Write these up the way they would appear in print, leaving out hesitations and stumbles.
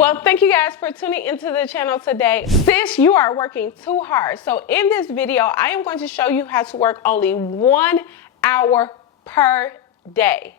Well, thank you guys for tuning into the channel today. Sis, you are working too hard. So in this video, I am going to show you how to work only 1 hour per day.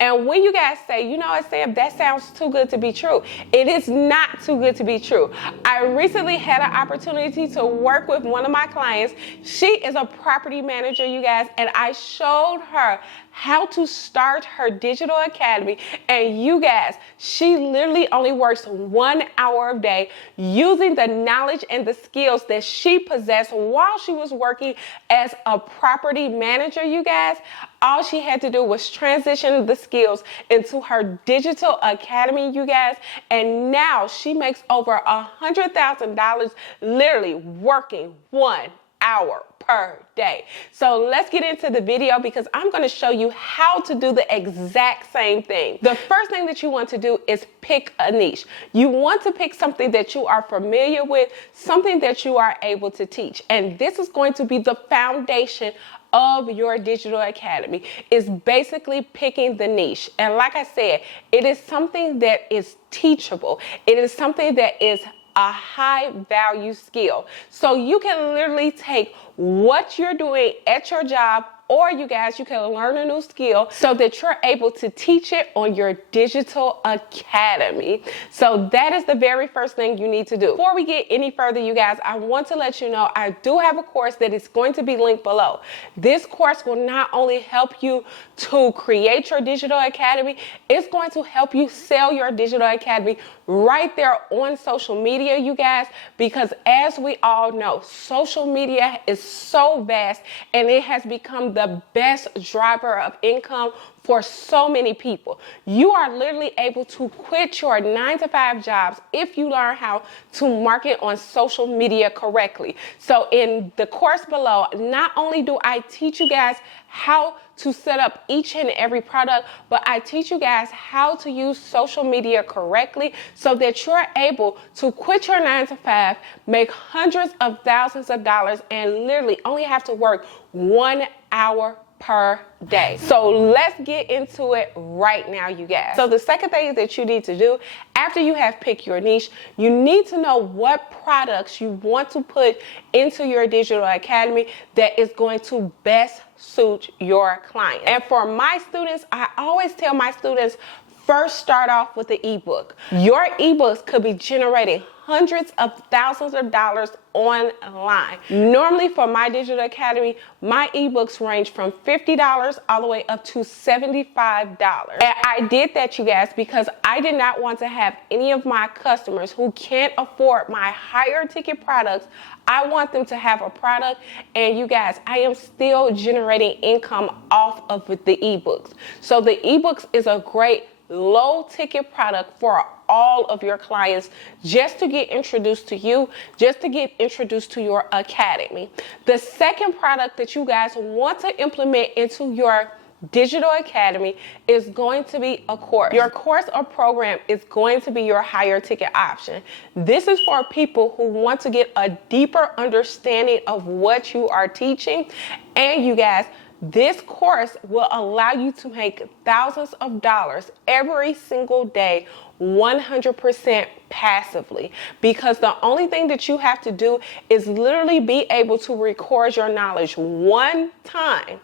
And when you guys say, you know what, Sam, that sounds too good to be true, it is not too good to be true. I recently had an opportunity to work with one of my clients. She is a property manager, you guys, and I showed her how to start her digital academy. And you guys, she literally only works 1 hour a day using the knowledge and the skills that she possessed while she was working as a property manager, you guys. All she had to do was transition the skills into her digital academy, you guys. And now she makes over $100,000 literally working 1 hour per day. So let's get into the video because I'm going to show you how to do the exact same thing. The first thing that you want to do is pick a niche. You want to pick something that you are familiar with, something that you are able to teach. And this is going to be the foundation of your digital academy, is basically picking the niche. And like I said, it is something that is teachable. It is something that is a high value skill. So you can literally take what you're doing at your job, or you guys, you can learn a new skill so that you're able to teach it on your digital academy. So that is the very first thing you need to do. Before we get any further, you guys, I want to let you know I do have a course that is going to be linked below. This course will not only help you to create your digital academy, it's going to help you sell your digital academy right there on social media, you guys, because as we all know, social media is so vast and it has become the best driver of income for so many people. You are literally able to quit your 9-to-5 jobs if you learn how to market on social media correctly. So in the course below, not only do I teach you guys how to set up each and every product, but I teach you guys how to use social media correctly so that you're able to quit your 9-to-5, make hundreds of thousands of dollars, and literally only have to work 1 hour per day. So let's get into it right now, you guys. So the second thing that you need to do after you have picked your niche, you need to know what products you want to put into your digital academy that is going to best suit your client. And for my students, I always tell my students, first start off with the ebook. Your ebooks could be generating hundreds of thousands of dollars online. Normally for my digital academy, my ebooks range from $50 all the way up to $75. And I did that, you guys, because I did not want to have any of my customers who can't afford my higher ticket products. I want them to have a product, and you guys, I am still generating income off of the ebooks. So the ebooks is a great low ticket product for all of your clients, just to get introduced to you, just to get introduced to your academy. The second product that you guys want to implement into your digital academy is going to be a course. Your course or program is going to be your higher ticket option. This is for people who want to get a deeper understanding of what you are teaching. And you guys, this course will allow you to make thousands of dollars every single day, 100% passively, because the only thing that you have to do is literally be able to record your knowledge one time,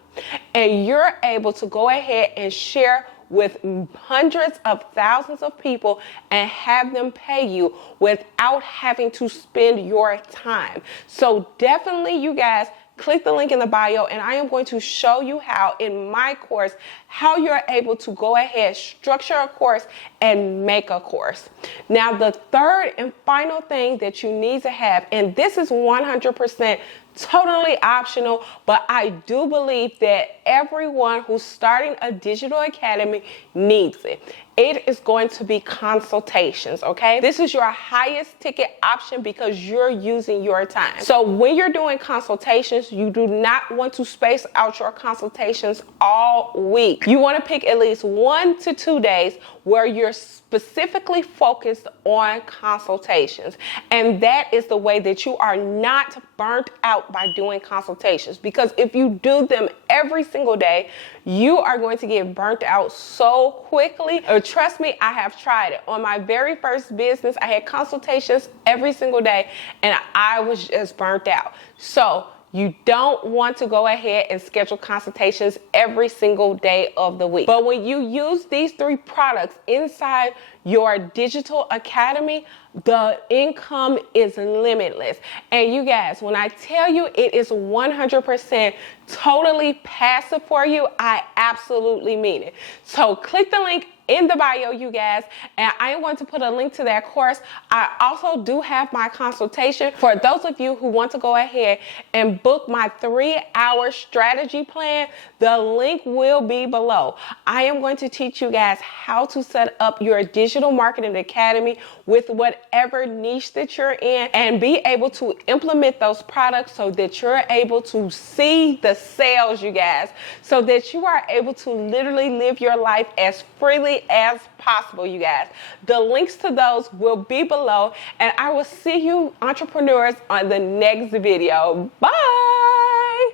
and you're able to go ahead and share with hundreds of thousands of people and have them pay you without having to spend your time. So definitely, you guys, click the link in the bio, and I am going to show you how in my course, how you're able to go ahead, structure a course, and make a course. Now, the third and final thing that you need to have, and this is 100% totally optional, but I do believe that everyone who's starting a digital academy needs it. It is going to be consultations, okay? This is your highest ticket option because you're using your time. So when you're doing consultations, you do not want to space out your consultations all week. You want to pick at least 1 to 2 days where you're specifically focused on consultations. And that is the way that you are not burnt out by doing consultations. Because if you do them every single day, you are going to get burnt out so quickly. Trust me, I have tried it. On my very first business, I had consultations every single day and I was just burnt out. So you don't want to go ahead and schedule consultations every single day of the week. But when you use these 3 products inside your digital academy, the income is limitless. And you guys, when I tell you it is 100% totally passive for you, I absolutely mean it. So click the link in the bio, you guys, and I am going to put a link to that course. I also do have my consultation for those of you who want to go ahead and book my 3-hour strategy plan. The link will be below. I am going to teach you guys how to set up your digital marketing academy with whatever niche that you're in and be able to implement those products so that you're able to see the sales, you guys, so that you are able to literally live your life as freely as possible, you guys. The links to those will be below, and I will see you entrepreneurs on the next video. Bye.